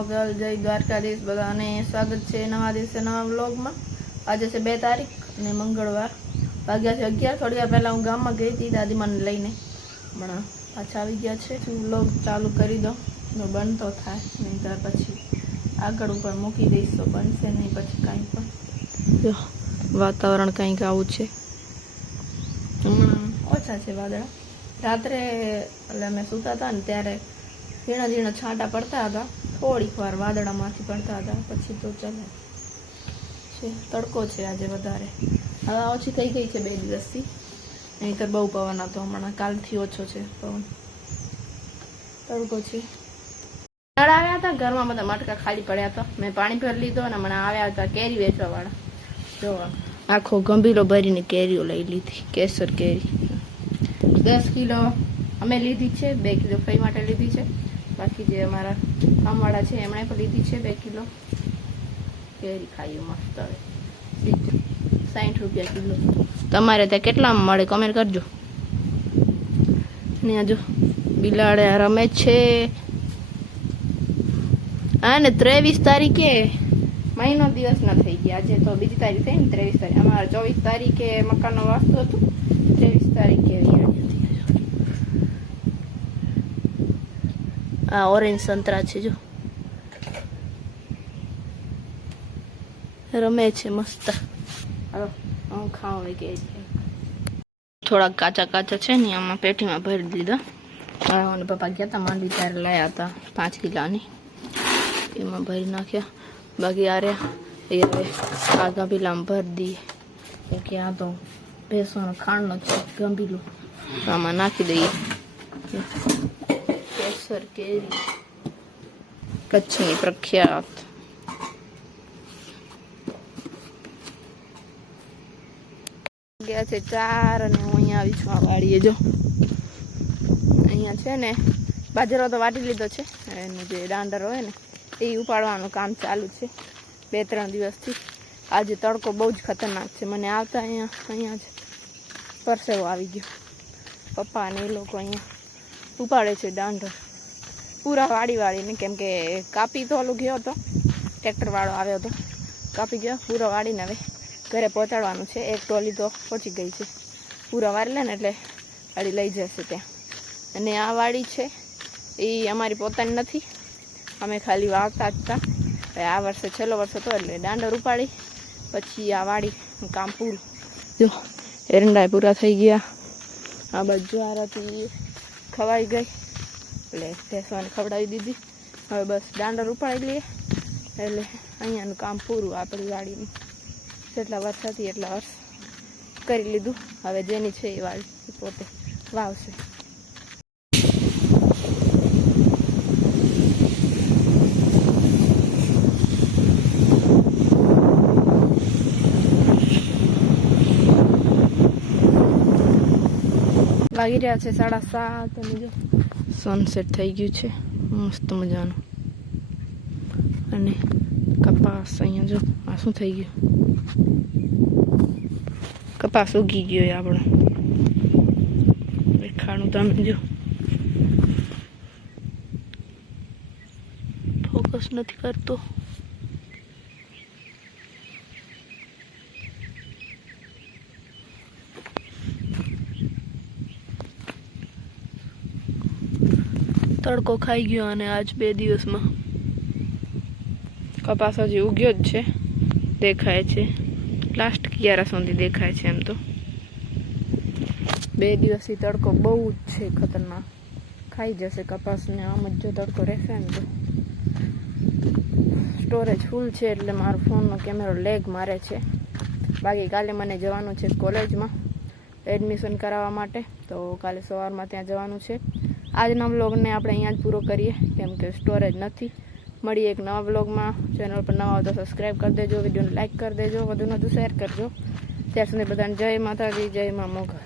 મોગલ જય દ્વારકાધીશ બધાને સ્વાગત છે નવા દિવસે નવા વ્લોગમાં। આજે છે 2 તારીખ અને મંગળવાર, વાગ્યા છે 11। થોડી વાર પહેલા હું ગામમાં ગઈ હતી દાદીમાને લઈને, હમણાં પાછા આવી ગયા છે। વ્લોગ ચાલુ કરી દો જો બનતો થાય, નહીં ત્યાર પછી આગળ ઉપર મૂકી દઈશ તો બનશે નહીં પછી કાંઈ પણ। જો વાતાવરણ કંઈક આવું છે, હમણાં ઓછા છે વાદળા। રાત્રે એટલે અમે સૂતા હતા ને ત્યારે ઝીણા ઝીણા છાંટા પડતા હતા, થોડીક વાર વાદળામાંથી પડતા હતા, પછી તો ચાલે છે। તડકો છે આજે વધારે, હવા ઓછી થઈ ગઈ છે 2 દિવસથી, નહીંતર બહુ પવન હતો, હમણાં કાલથી ઓછો છે પવન, તડકો છે। નળ આવ્યા હતા, ઘરમાં બધા મટકા ખાલી પડ્યા હતા, મેં પાણી ભરી લીધો અને હમણાં આવ્યા હતા કેરી વેચવાવાળા। જો આખો ગંભીરો ભરીને કેરીઓ લઈ લીધી, કેસર કેરી 10 કિલો અમે લીધી છે, 2 કિલો ફઈ માટે લીધી છે, બાકી જે અમારા કામવાળા છે એમણે પણ લીધી છે 2 કિલો કેરી। ખાઈએ મસ્ત, હવે 60 રૂપિયા કિલો। તમારે ત્યાં કેટલામાં મળે કમેન્ટ કરજો। ને જો બિલાડે રમે છે। હા ને 23 તારીખે મહિનો દિવસ ના થઈ ગયા, આજે તો બીજી તારીખ થઈ ને 23 તારીખ, અમારે 24 તારીખે મકાનનો વાસ્તુ હતું, 23 તારીખે આ ઓરેન્જ સંતરા છે, જો રમે છે મસ્ત। હાલો હું ખાઉં કે થોડાક કાચા કાચા છે ને આમાં પેટીમાં ભરી દીધા। અને પપ્પા ગયા હતા માંડી ત્યારે લાયા હતા 5 કિલોની, એમાં ભરી નાખ્યા। બાકી આરે એ હવે આ ગંભીલામાં ભરી દઈએ, કે આ તો ભેંસોનો ખાંડનો છે ગંભીલો, આમાં નાખી દઈએ। કેસર કેરી કચ્છની પ્રખ્યાત, ગયા છે 4 અને હું અહીંયા આવી છું આ વાડીએ। જો અહીંયા છે ને બાજરો તો વાટી લીધો છે, એનું જે દાંડર હોય ને એ ઉપાડવાનું કામ ચાલુ છે 2-3 દિવસથી। આજે તડકો બહુ જ ખતરનાક છે, મને આવતા અહીંયા જ પરસેવો આવી ગયો। પપ્પા અને એ લોકો અહીંયા ઉપાડે છે દાંડર પૂરા વાળીને, કેમ કે કાપી તો ઓલું ગયો હતો, ટ્રેક્ટરવાળો આવ્યો હતો, કાપી ગયો પૂરો વાળીને હવે ઘરે પહોંચાડવાનું છે। એક ટોલી તો પહોંચી ગઈ છે, પૂરા વાળી લે ને એટલે વાડી લઈ જશે ત્યાં। અને આ વાડી છે એ અમારી પોતાની નથી, અમે ખાલી વાવતા જ હતા। આ વર્ષે છેલ્લો વર્ષ હતો એટલે દાંડર ઉપાડી પછી આ વાડીનું કામ પૂરું। જો એરંડા પૂરા થઈ ગયા, આ બાજુ આરાથી ખવાઈ ગઈ એટલે ભેંસોને ખવડાવી દીધી। હવે બસ દાંડર ઉપાડી લઈએ એટલે અહીંયાનું કામ પૂરું આપણી વાડીનું। જેટલા વર્ષ હતી એટલા વર્ષ કરી લીધું, હવે જેની છે એ વાડી પોતે વાવશે। વાગી રહ્યા છે 7:30 અને જો સનસેટ થઈ ગયું છે મસ્ત મજાનું। અને કપાસ અહીંયા જો આ શું થઈ ગયું, કપાસ ઉગી ગયો આપણો, દેખાડું તમે જો, ફોકસ નથી કરતો। તડકો ખાઈ ગયો અને આજ 2 દિવસમાં કપાસ હજી ઉગ્યો જ છે, દેખાય છે લાસ્ટ 11 સુધી દેખાય છે। એમ તો 2 દિવસથી તડકો બહુ જ છે ખતરનાક, ખાઈ જશે કપાસને આમ જ જો તડકો રહેશે ને તો। સ્ટોરેજ ફૂલ છે એટલે મારો ફોનનો કેમેરો લેગ મારે છે। બાકી કાલે મને જવાનું છે કોલેજમાં એડમિશન કરાવવા માટે, તો કાલે સવારમાં ત્યાં જવાનું છે। આજના વ્લોગને આપણે અહીંયા જ પૂરો કરીએ, કેમ કે સ્ટોરેજ નથી। મળીએ એક નવા વ્લોગમાં। ચેનલ પર નવા હોય તો સબસ્ક્રાઈબ કરી દેજો, વિડીયોને લાઇક કરી દેજો, વધુને વધુ શેર કરજો। ત્યાર સુધી બધાને જય માતાજી, જય મા મોગલ।